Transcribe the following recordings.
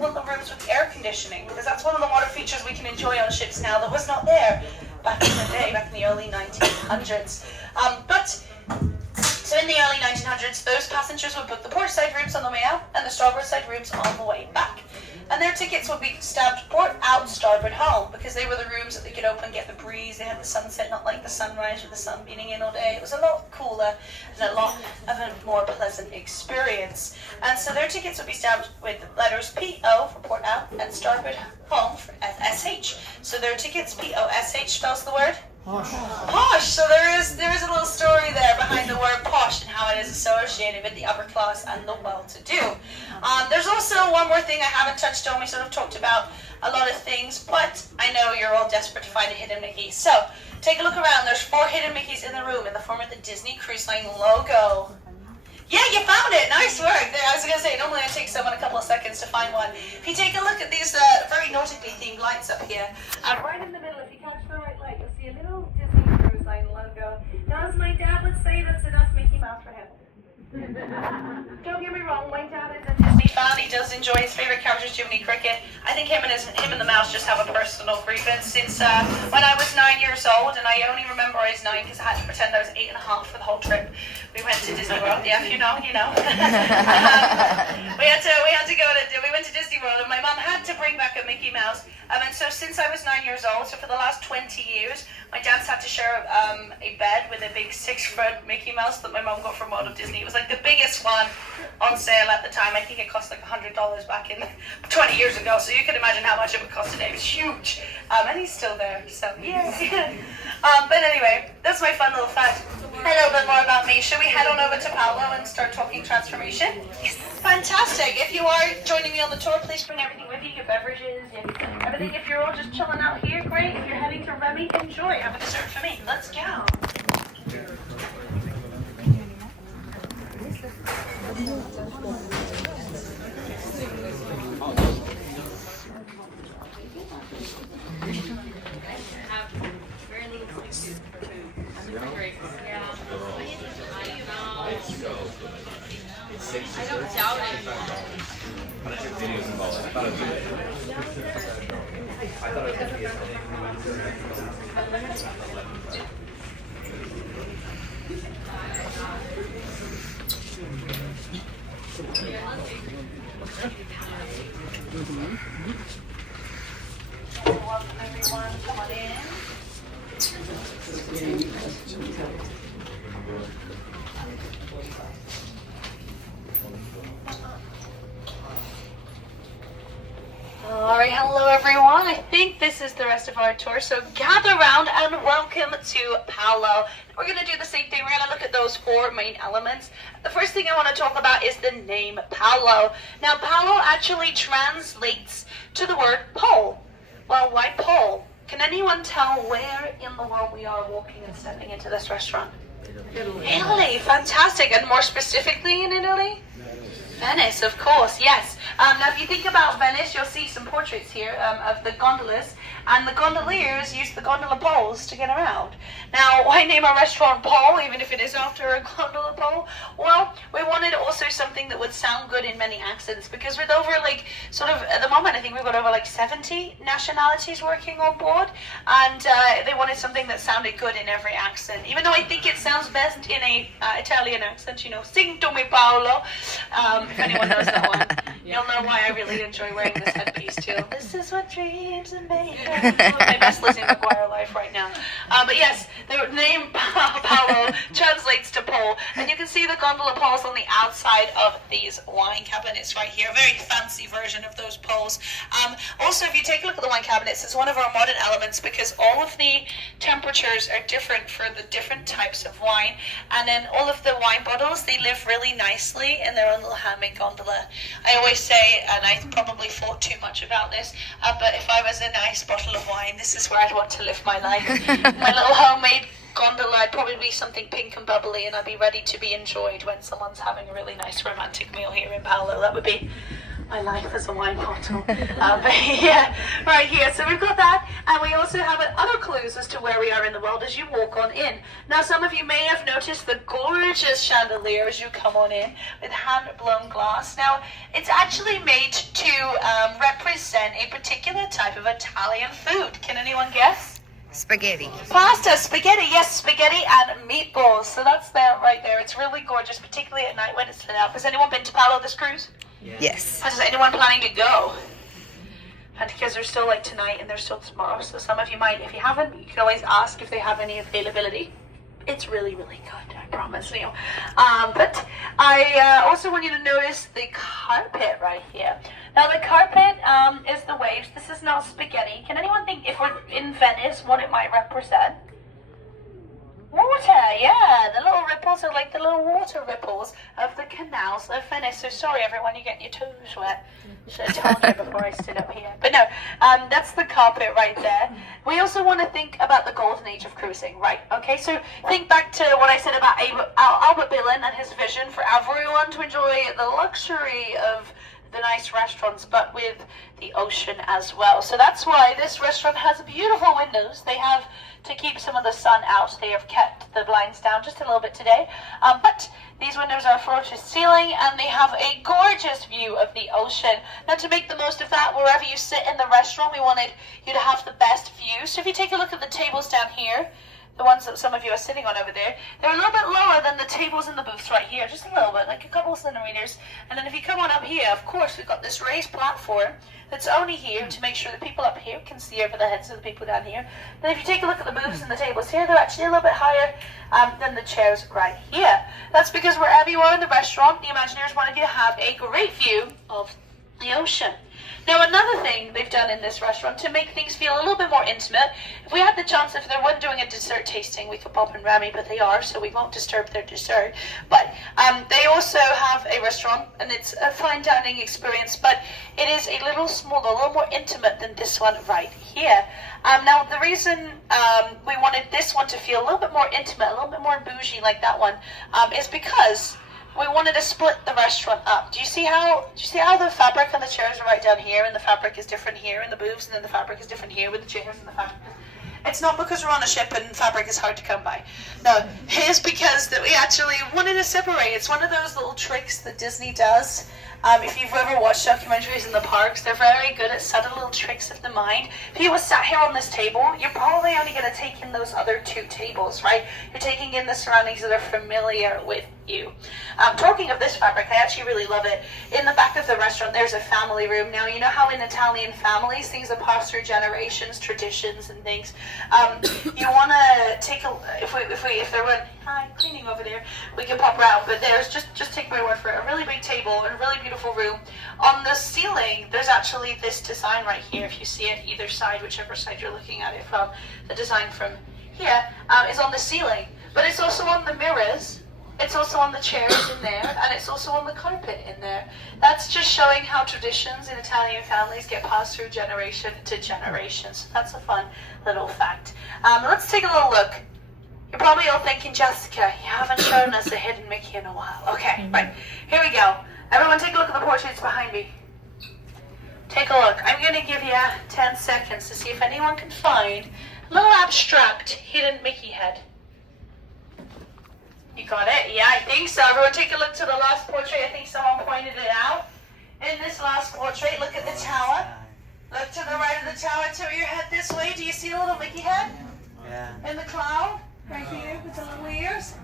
one of the rooms with air conditioning, because that's one of the water features we can enjoy on ships now that was not there back in the day, back in the early 1900s. So in the early 1900s, those passengers would book the port side rooms on the way out and the starboard side rooms on the way back. And their tickets would be stamped port out, starboard home, because they were the rooms that they could open, get the breeze, they had the sunset, not like the sunrise with the sun beating in all day. It was a lot cooler and a lot of a more pleasant experience. And so their tickets would be stamped with letters P-O for port out and starboard home for S-H. So their tickets, P-O-S-H spells the word? Posh. Posh. So there is a little story there behind the word posh and how it is associated with the upper class and the well-to-do. There's also one more thing I haven't touched on. We sort of talked about a lot of things, but I know you're all desperate to find a hidden Mickey. So take a look around. There's 4 hidden Mickeys in the room in the form of the Disney Cruise Line logo. Yeah, you found it. Nice work. I was going to say, normally it takes someone a couple of seconds to find one. If you take a look at these very nautically themed lights up here, right in the middle, if you catch the right light, you'll see a little Disney Cruise Line logo. Now, as my dad would say, that's enough Mickey Mouse for him. Don't get me wrong, my dad is a Disney fan. He does enjoy his favorite characters, Jiminy Cricket. I think him and the mouse just have a personal grievance since when I was 9 years old, and I only remember I was 9 because I had to pretend I was 8 and a half for the whole trip. We went to Disney World. Yeah, you know. we went to Disney World, and my mom had to bring back a Mickey Mouse. And so since I was 9 years old, so for the last 20 years, my dad's had to share a bed with a big 6-foot Mickey Mouse that my mom got from Walt Disney. It was like the biggest one on sale at the time. I think it cost like $100 back in 20 years ago, so you can imagine how much it would cost today. It was huge. And he's still there, so yeah. But anyway, that's my fun little fact. A little bit more about me. Should we head on over to Paolo and start talking transformation? Yes. Fantastic. If you are joining me on the tour, please bring everything with you, your beverages, everything. If you're all just chilling out here, great. If you're heading to Remy, enjoy. Have a dessert for me. Let's go. I don't doubt it. But I took videos of all that. I thought it was good. I thought it was going to be Welcome everyone. Come on in. Alright, hello everyone. I think this is the rest of our tour, so gather around and welcome to Paolo. We're going to do the same thing. We're going to look at those 4 main elements. The first thing I want to talk about is the name Paolo. Now, Paolo actually translates to the word pole. Well, why pole? Can anyone tell where in the world we are walking and stepping into this restaurant? Italy, fantastic. And more specifically in Italy? Venice, of course, yes. Now, if you think about Venice, you'll see some portraits here of the gondolas, and the gondoliers use the gondola poles to get around. Now, why name a restaurant Pole, even if it is after a gondola pole? Well, we wanted also something that would sound good in many accents, because with over, at the moment, I think we've got over 70 nationalities working on board, and they wanted something that sounded good in every accent, even though I think it sounds best in a Italian accent, sing to me Paolo. If anyone knows that one, you'll know why I really enjoy wearing this headpiece too. This is what dreams are made of. My best Lizzie McGuire life right now. But yes, the name Paolo translates to pole, and you can see the gondola poles on the outside of these wine cabinets right here. A very fancy version of those poles. Also, if you take a look at the wine cabinets, it's one of our modern elements because all of the temperatures are different for the different types of wine, and then all of the wine bottles, they live really nicely in their own little handmade gondola. I always say, and I probably thought too much about this, but if I was a nice bottle of wine, this is where I'd want to live my life. My little homemade gondola, I'd probably be something pink and bubbly, and I'd be ready to be enjoyed when someone's having a really nice romantic meal here in Paolo. That would be my life as a wine bottle. But yeah, right here. So we've got that, and we also have other clues as to where we are in the world as you walk on in. Now, some of you may have noticed the gorgeous chandelier as you come on in with hand-blown glass. Now, it's actually made to represent a particular type of Italian food. Can anyone guess? Spaghetti. Pasta, spaghetti, yes, spaghetti and meatballs. So that's that right there. It's really gorgeous, particularly at night when it's lit up. Has anyone been to Palo this cruise? Yes. Is anyone planning to go? And because there's still like tonight and there's still tomorrow, so some of you might, if you haven't, you can always ask if they have any availability. It's really, really good, I promise you. But I also want you to notice the carpet right here. Now the carpet is the waves. This is not spaghetti. Can anyone think, if we're in Venice, what it might represent? Water, yeah. The little ripples are like the little water ripples of the canals of Venice. So sorry everyone, you're getting your toes wet. Should have told you before I stood up here. But no, that's the carpet right there. We also want to think about the golden age of cruising, right? Okay, so think back to what I said about Albert Billin and his vision for everyone to enjoy the luxury of the nice restaurants, but with the ocean as well. So that's why this restaurant has beautiful windows. They have, to keep some of the sun out, they have kept the blinds down just a little bit today. But these windows are floor to ceiling and they have a gorgeous view of the ocean. Now to make the most of that, wherever you sit in the restaurant, we wanted you to have the best view. So if you take a look at the tables down here, the ones that some of you are sitting on over there, they're a little bit lower than the tables in the booths right here, just a little bit, like a couple of centimeters. And then if you come on up here, of course, we've got this raised platform that's only here to make sure the people up here can see over the heads of the people down here. Then if you take a look at the booths and the tables here, they're actually a little bit higher than the chairs right here. That's because wherever you are in the restaurant, the Imagineers wanted you to have a great view of the ocean. Now another thing they've done in this restaurant to make things feel a little bit more intimate, if we had the chance, if they weren't doing a dessert tasting, we could pop in Rami, but they are, so we won't disturb their dessert. But they also have a restaurant, and it's a fine dining experience, but it is a little smaller, a little more intimate than this one right here. Now the reason we wanted this one to feel a little bit more intimate, a little bit more bougie like that one, is because we wanted to split the restaurant up. Do you see how the fabric on the chairs are right down here, and the fabric is different here in the booths, and then the fabric is different here with the chairs and the fabric? It's not because we're on a ship and fabric is hard to come by. No, it's because that we actually wanted to separate. It's one of those little tricks that Disney does. If you've ever watched documentaries in the parks, they're very good at subtle little tricks of the mind. If you were sat here on this table, you're probably only going to take in those other two tables, right? You're taking in the surroundings that are familiar with you. Talking of this fabric, I actually really love it. In the back of the restaurant, there's a family room. Now, you know how in Italian families, things that pass through generations, traditions, and things. You want to take a, if there were cleaning over there, we can pop around. But there's just take my word for it, a really big table and a really beautiful room. On the ceiling, there's actually this design right here. If you see it either side, whichever side you're looking at it from, the design from here is on the ceiling, but it's also on the mirrors. It's also on the chairs in there, and it's also on the carpet in there. That's just showing how traditions in Italian families get passed through generation to generation. So that's a fun little fact. Let's take a little look. You're probably all thinking, Jessica, you haven't shown us a hidden Mickey in a while. Okay, right. Here we go. Everyone take a look at the portraits behind me. Take a look. I'm going to give you 10 seconds to see if anyone can find a little abstract hidden Mickey head. You got it? Yeah, I think so. Everyone take a look to the last portrait. I think someone pointed it out. In this last portrait, look at the tower. Look to the right of the tower, tilt your head this way. Do you see the little Mickey head? Yeah. In the cloud? Right here with the little ears?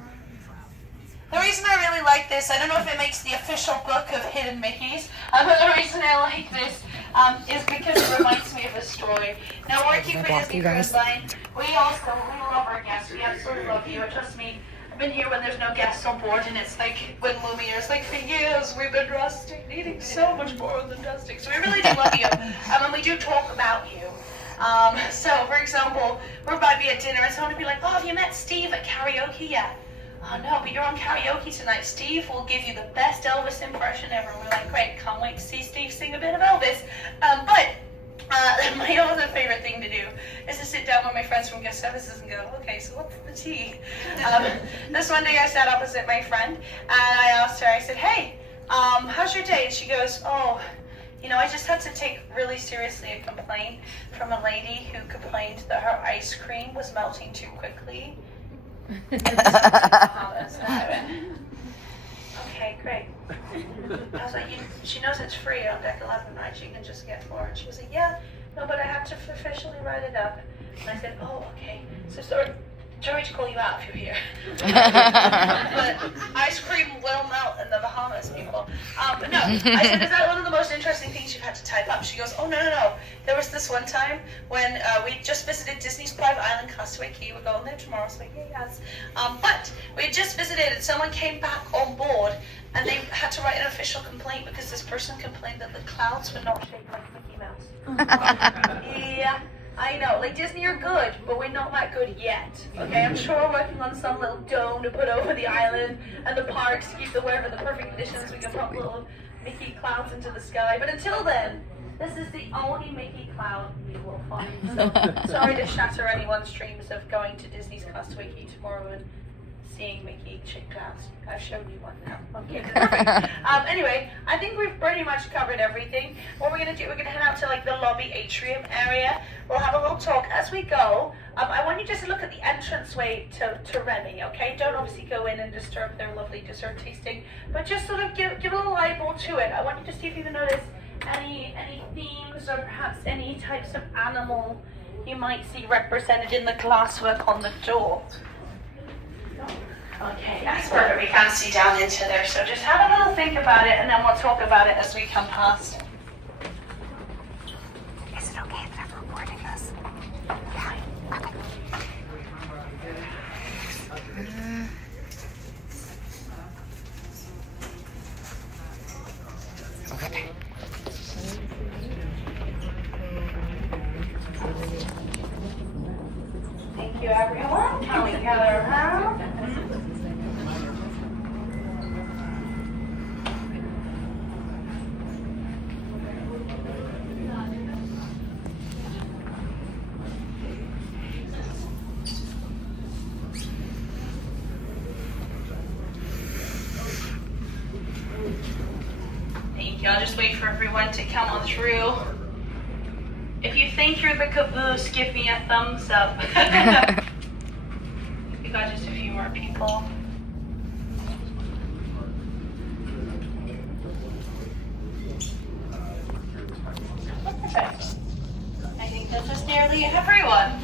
The reason I really like this, I don't know if it makes the official book of hidden Mickeys, but the reason I like this is because it reminds me of a story. Now, working for Disney Cruise Line, we love our guests. We absolutely love you. Trust me, I've been here when there's no guests on board, and it's like when Lumiere's like, for years we've been rusting, needing so much more than dusting. So we really do love you, and we do talk about you. So, for example, we're about to be at dinner, and someone would be like, oh, have you met Steve at karaoke yet? Oh, no, but you're on karaoke tonight. Steve will give you the best Elvis impression ever. We're like, great, can't wait to see Steve sing a bit of Elvis. But my other favorite thing to do is to sit down with my friends from guest services and go, okay, so what's the tea? This one day I sat opposite my friend, and I asked her, I said, hey, how's your day? And she goes, oh, you know, I just had to take really seriously a complaint from a lady who complained that her ice cream was melting too quickly. Okay, great. I was like, she knows it's free on deck 11, right? She can just get 4. And she was like, yeah, no, but I have to officially write it up. And I said, oh, okay. So sorry to call you out if you're here. But ice cream will melt in the Bahamas, people. But no, I said, is that one of the most interesting things you've had to type up? She goes, oh, no. There was this one time when we just visited Disney's private island, Castaway Cay. We're going there tomorrow, so yes. But we just visited and someone came back on board and they had to write an official complaint because this person complained that the clouds were not shaped like Mickey Mouse. Yeah. I know, like Disney are good, but we're not that good yet. Okay, I'm sure we're working on some little dome to put over the island and the parks to keep the weather in the perfect conditions. We can put little Mickey clouds into the sky. But until then, this is the only Mickey cloud we will find. So sorry to shatter anyone's dreams of going to Disney's Castaway Cay tomorrow and seeing Mickey chick clouds. I've shown you one now. Okay. Anyway, I think we've pretty much covered everything. What we're gonna do, we're gonna head out to like the lobby atrium area. We'll have a little talk as we go. I want you just to look at the entranceway to Remy, okay? Don't obviously go in and disturb their lovely dessert tasting, but just sort of give a little eyeball to it. I want you to see if you can notice any themes or perhaps any types of animal you might see represented in the glasswork on the door. Okay, that's perfect. We can't see down into there, so just have a little think about it, and then we'll talk about it as we come past. Is it okay that I'm recording this? Okay. Okay. Thank you, everyone. Can we gather around? Thank you. I'll just wait for everyone to come on through. If you think you're the caboose, give me a thumbs up. We got just a few more people. Perfect. I think that's just nearly everyone.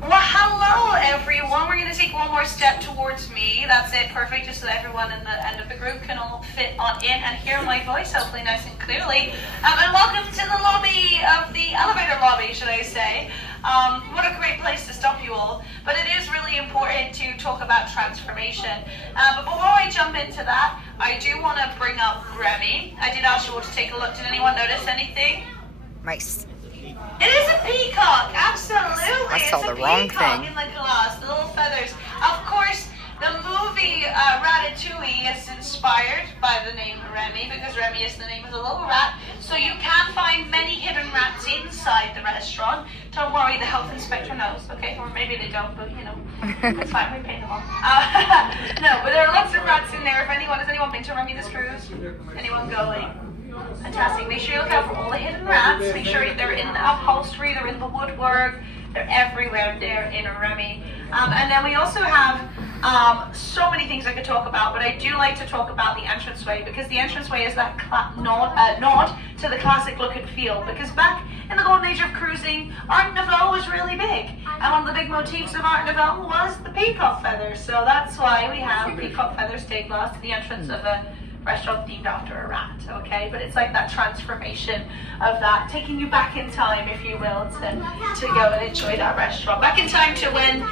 Well, hello everyone. We're going to take one more step towards me. That's it, perfect, just so that everyone in the end of the group can all fit on in and hear my voice, hopefully nice and clearly. And welcome to the lobby of the elevator lobby, should I say. What a great place to stop you all. But it is really important to talk about transformation. But before I jump into that, I do want to bring up Remy. I did ask you all to take a look. Did anyone notice anything? Nice. It is a peacock, absolutely. I saw the wrong thing. In the glass, the little feathers. Of course, the movie Ratatouille is inspired by the name Remy because Remy is the name of the little rat. So you can find many hidden rats inside the restaurant. Don't worry, the health inspector knows, okay? Or maybe they don't, but you know, it's fine. We pay them all. No, but there are lots of rats in there. Has anyone been to Remy this cruise? Anyone going? Fantastic. Make sure you look out for all the hidden rats. Make sure they're in the upholstery, they're in the woodwork, they're everywhere there in Remy. And then we also have so many things I could talk about, but I do like to talk about the entranceway because the entranceway is that nod to the classic look and feel. Because back in the golden age of cruising, Art Nouveau was really big. And one of the big motifs of Art Nouveau was the peacock feathers. So that's why we have peacock feathers stained glass to the entrance of a restaurant themed after a rat, okay? But it's like that transformation of that, taking you back in time, if you will, to go and enjoy that restaurant. Back in time to when,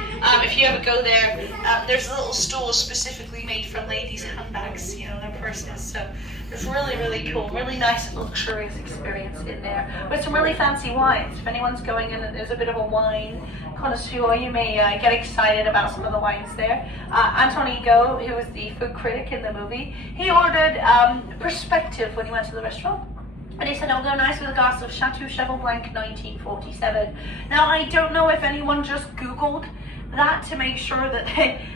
if you ever go there, there's a little store specifically made for ladies' handbags, you know, their purses. So it's really, really cool, really nice, luxurious experience in there. With some really fancy wines. If anyone's going in and there's a bit of a wine connoisseur, you may get excited about some of the wines there. Anton Ego, who was the food critic in the movie, he ordered Perspective when he went to the restaurant. And he said, it'll go nice with a glass of Chateau Cheval Blanc 1947. Now, I don't know if anyone just Googled that to make sure that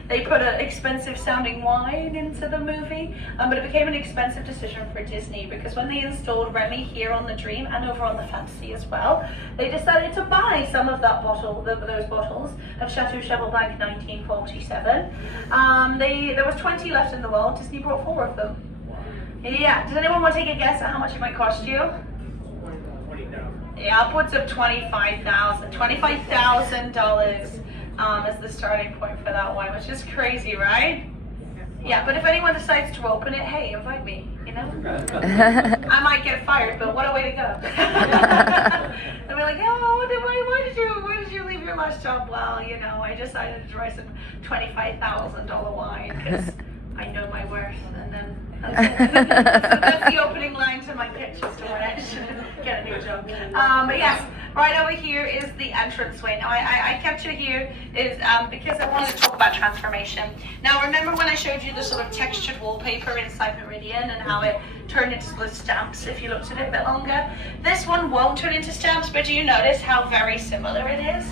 they put an expensive sounding wine into the movie, but it became an expensive decision for Disney because when they installed Remy here on the Dream and over on the Fantasy as well, they decided to buy some of that those bottles of Chateau Cheval Blanc 1947. There was 20 left in the world. Disney brought 4 of them. Yeah. Does anyone want to take a guess at how much it might cost you? Yeah, upwards of $25,000 is the starting point for that one, which is crazy, right? Yeah, but if anyone decides to open it, hey, invite me, you know? I might get fired, but what a way to go. They'll be like, oh, why did you leave your last job? Well, you know, I decided to try some $25,000 wine because I know my worth, and then that's the opening line to my pitch as to why I should get a new job. But yes, right over here is the entranceway. Now I kept you here is because I wanted to talk about transformation. Now remember when I showed you the sort of textured wallpaper inside Meridian and how it turned into sort of stamps if you looked at it a bit longer? This one won't turn into stamps, but do you notice how very similar it is?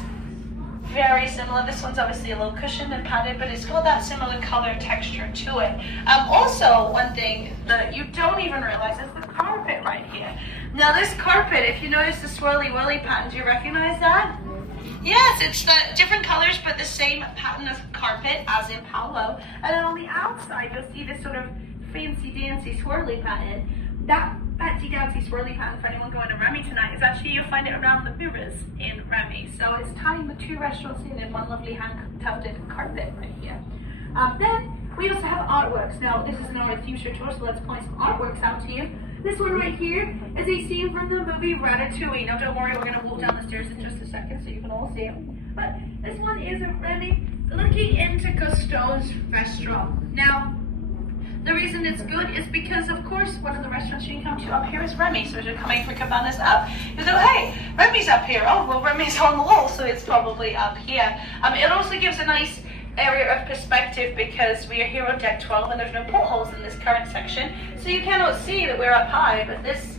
Very similar. This one's obviously a little cushioned and padded, but it's got that similar color texture to it. Also, one thing that you don't even realize is the carpet right here. Now this carpet, if you notice the swirly whirly pattern, do you recognize that? Yes, it's the different colors, but the same pattern as carpet as in Paolo. And then on the outside, you'll see this sort of fancy dancy swirly pattern. That fancy dancy swirly pattern for anyone going to Remy tonight is actually, you'll find it around the mirrors in Remy. So it's tying the two restaurants in one lovely hand-tufted carpet right here. Then we also have artworks. Now this is an art future tour, so let's point some artworks out to you. This one right here is a scene from the movie Ratatouille. Now don't worry, we're going to walk down the stairs in just a second so you can all see it. But this one is Remy looking into Cousteau's restaurant. Now, the reason it's good is because, of course, one of the restaurants you can come to up here is Remy. So as you're coming for Cabanas up, you go, hey, Remy's up here. Oh, well, Remy's on the wall, so it's probably up here. It also gives a nice area of perspective because we are here on deck 12 and there's no portholes in this current section. So you cannot see that we're up high, but this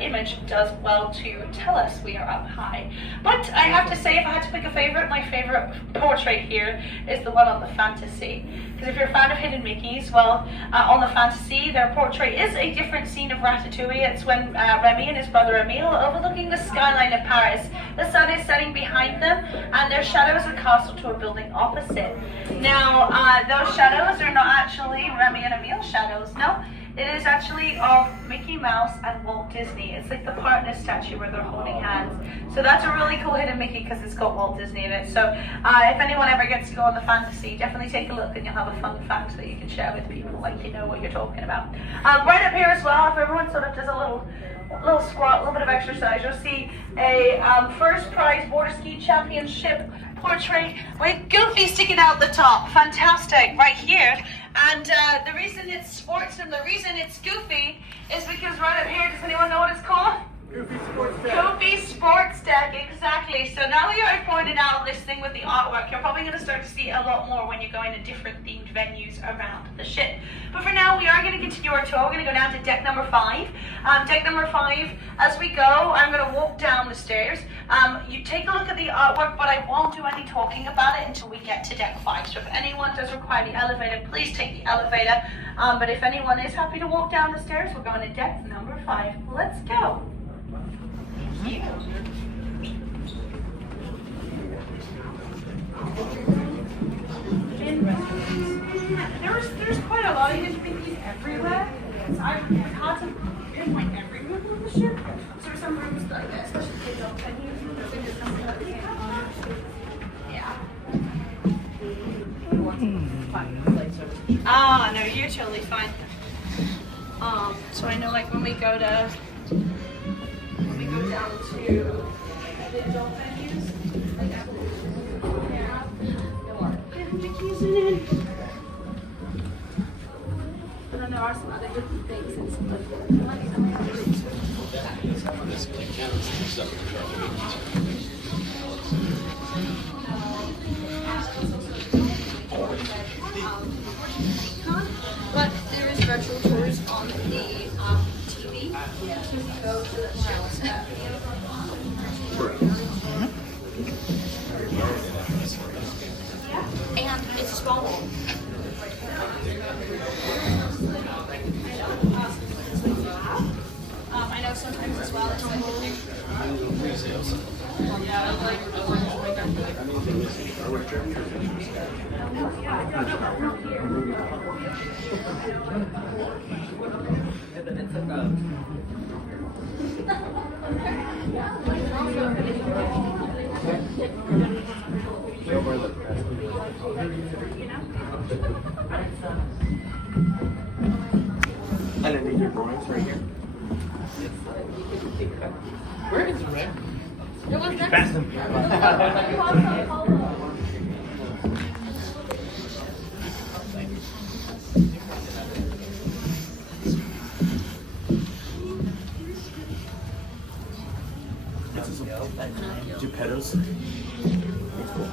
image does well to tell us we are up high. But I have to say, if I had to pick a favorite, my favorite portrait here is the one on the Fantasy. Because if you're a fan of Hidden Mickeys, well, on the Fantasy, their portrait is a different scene of Ratatouille. It's when Remy and his brother Emile are overlooking the skyline of Paris. The sun is setting behind them, and their shadows are cast onto a building opposite. Now, those shadows are not actually Remy and Emile's shadows, no. It is actually of Mickey Mouse and Walt Disney. It's like the partner statue where they're holding hands. So that's a really cool Hidden Mickey because it's got Walt Disney in it. So if anyone ever gets to go on the Fantasy, definitely take a look and you'll have a fun fact that you can share with people like you know what you're talking about. Right up here as well, if everyone sort of does a little squat, a little bit of exercise, you'll see a first prize border ski championship portrait with Goofy sticking out the top. Fantastic, right here. And the reason it's sports and the reason it's Goofy is because right up here, does anyone know what it's called? Goofy Sports Deck. Goofy Sports Deck, exactly. So now that I've pointed out this thing with the artwork, you're probably going to start to see a lot more when you go into different themed venues around the ship. But for now, we are going to continue our tour. We're going to go down to deck number 5. Deck number 5, as we go, I'm going to walk down the stairs. You take a look at the artwork, but I won't do any talking about it until we get to deck 5. So if anyone does require the elevator, please take the elevator. But if anyone is happy to walk down the stairs, we're going to deck number 5. Let's go. There's quite a lot of Hidden Mickeys everywhere. It's hard to pinpoint every room on the ship. So there's some rooms like this, especially kids don't tend to use them. There's some that they can't yeah. Ah, no, you're totally fine. So I know like when we go down to the adult venues, like yeah, Hidden Mickeys in it. And then there are some other hidden things and some like but there is virtual tours on the TV. You can go to the house. And it's small. I know sometimes as well it's like a big Underneath your drawings right here. Where is red? Geppettos. That's cool.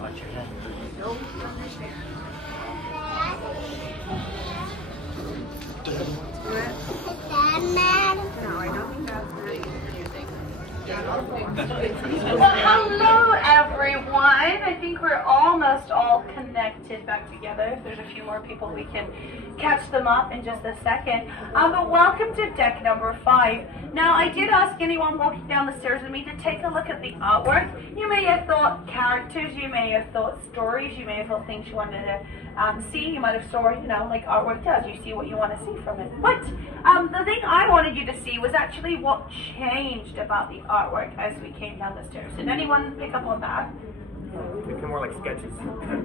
Watch your head. Well, hello everyone. I think we're almost all connected back together. There's a few more people, we can catch them up in just a second. But welcome to deck number 5. Now, I did ask anyone walking down the stairs with me to take a look at the artwork. You may have thought characters, you may have thought stories, you may have thought things you wanted to see. You might have saw, like artwork does. You see what you want to see from it. But the thing I wanted you to see was actually what changed about the artwork as we came down the stairs. Did anyone pick up on that? Become more like sketches.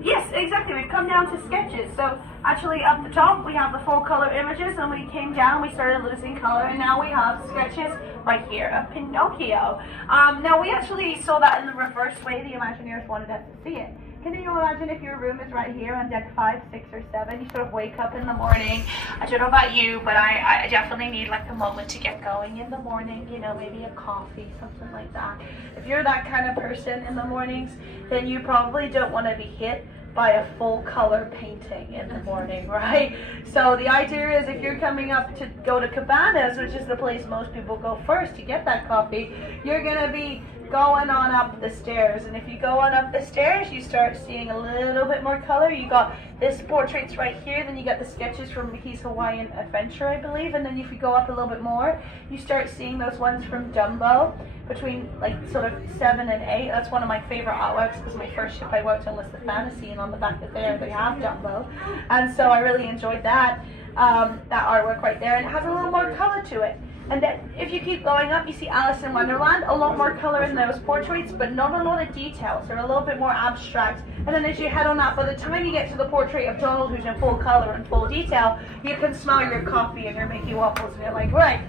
Yes, exactly. We've come down to sketches. So actually up the top we have the full color images, and when we came down we started losing color, and now we have sketches right here of Pinocchio. Now we actually saw that in the reverse way. The Imagineers wanted us to see it. Can you imagine if your room is right here on deck 5, 6, or 7? You sort of wake up in the morning. I don't know about you, but I definitely need like a moment to get going in the morning. Maybe a coffee, something like that. If you're that kind of person in the mornings, then you probably don't want to be hit by a full color painting in the morning, right? So the idea is if you're coming up to go to Cabanas, which is the place most people go first to get that coffee, you're gonna be going on up the stairs, and if you go on up the stairs you start seeing a little bit more color. You got this portraits right here, then you got the sketches from Mickey's Hawaiian Adventure, I believe, and then if you go up a little bit more you start seeing those ones from Dumbo between like sort of 7 and 8. That's one of my favorite artworks because my first ship I worked on was the Fantasy, and on the back of there they have Dumbo, and so I really enjoyed that artwork right there, and it has a little more color to it. And then if you keep going up, you see Alice in Wonderland, a lot more color in those portraits, but not a lot of details. They're a little bit more abstract. And then as you head on up, by the time you get to the portrait of Donald, who's in full color and full detail, you can smell your coffee and your Mickey waffles, and you're like, right,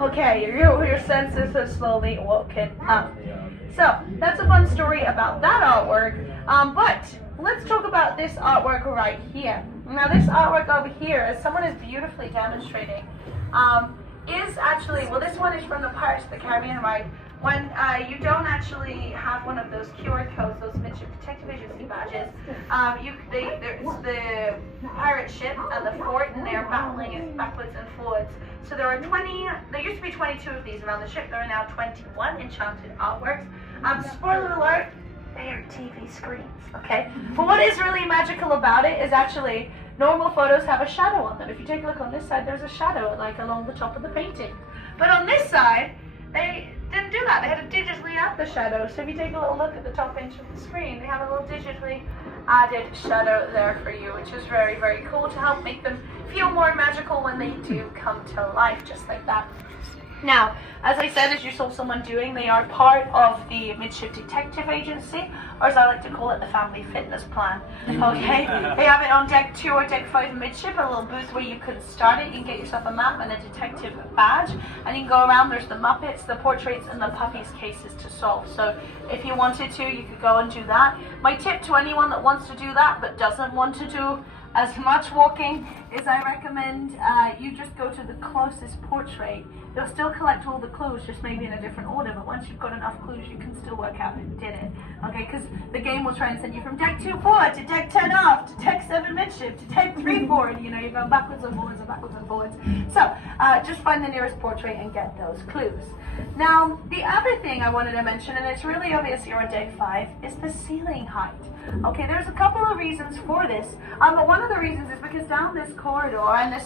okay, your senses have slowly woken up. So that's a fun story about that artwork. But let's talk about this artwork right here. Now this artwork over here, as someone is beautifully demonstrating, is actually, well, this one is from the Pirates of the Caribbean ride. When you don't actually have one of those QR codes, those Midship Detective Agency badges, it's the pirate ship and the fort, and they're battling it backwards and forwards. So there used to be 22 of these around the ship. There are now 21 enchanted artworks. Spoiler alert, they are TV screens, okay? But what is really magical about it is actually normal photos have a shadow on them. If you take a look on this side, there's a shadow like along the top of the painting. But on this side, they didn't do that. They had to digitally add the shadow. So if you take a little look at the top inch of the screen, they have a little digitally added shadow there for you, which is very, very cool to help make them feel more magical when they do come to life, just like that. Now, as I said, as you saw someone doing, they are part of the Midship Detective Agency, or as I like to call it, the Family Fitness Plan. Okay, they have it on deck 2 or deck 5 midship, a little booth where you can start it. You can get yourself a map and a detective badge, and you can go around. There's the Muppets, the portraits, and the puppies' cases to solve. So if you wanted to, you could go and do that. My tip to anyone that wants to do that but doesn't want to do as much walking is I recommend you just go to the closest portrait. You'll still still collect all the clues, just maybe in a different order. But once you've got enough clues, you can still work out who did it. Okay, because the game will try and send you from deck 2 forward to deck 10 off to deck 7 midship to deck 3 forward. You know, you're going backwards and forwards and backwards and forwards. So just find the nearest portrait and get those clues. Now, the other thing I wanted to mention, and it's really obvious here on day 5, is the ceiling height. Okay, there's a couple of reasons for this, but one of the reasons is because down this corridor, and this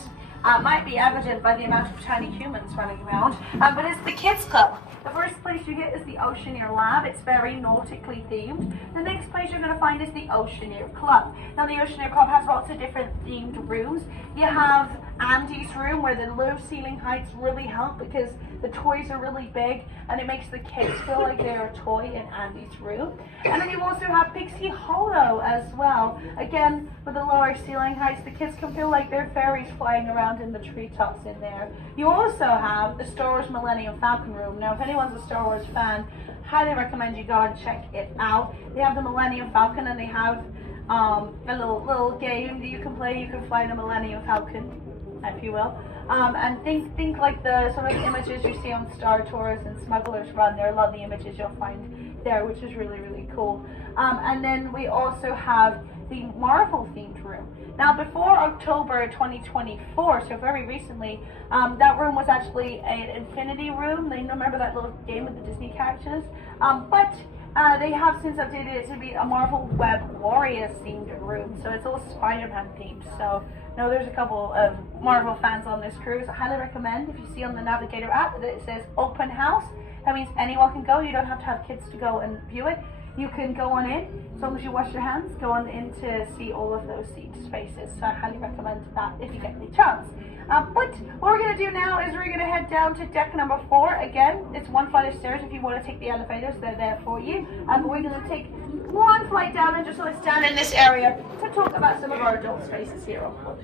might be evident by the amount of tiny humans running around, but it's the kids club. The first place you get is the Oceaneer Lab. It's very nautically themed. The next place you're going to find is the Oceaneer Club. Now the Oceaneer Club has lots of different themed rooms. You have Andy's room, where the low ceiling heights really help because the toys are really big and it makes the kids feel like they're a toy in Andy's room. And then you also have Pixie Hollow as well. Again, with the lower ceiling heights, the kids can feel like they're fairies flying around in the treetops in there. You also have the Star Wars Millennium Falcon room. Now, if anyone's a Star Wars fan, highly recommend you go and check it out. They have the Millennium Falcon, and they have a little game that you can play. You can fly the Millennium Falcon, if you will. And think like the sort of images you see on Star Tours and Smuggler's Run. There are a lot of the images you'll find there, which is really, really cool. And then we also have the Marvel themed room. Now, before October 2024, so very recently, that room was actually an Infinity room. They remember that little game with the Disney characters, but they have since updated it to be a Marvel Web Warriors themed room. So it's all Spider-Man themed. So now there's a couple of Marvel fans on this cruise. I highly recommend, if you see on the Navigator app that it says open house, that means anyone can go. You don't have to have kids to go and view it. You can go on in, as long as you wash your hands, go on in to see all of those seat spaces. So I highly recommend that if you get the chance. But what we're going to do now is we're going to head down to deck number 4. Again, it's one flight of stairs. If you want to take the elevators, they're there for you. But we're going to take one flight down and just sort of stand in this area to talk about some of our adult spaces here on board.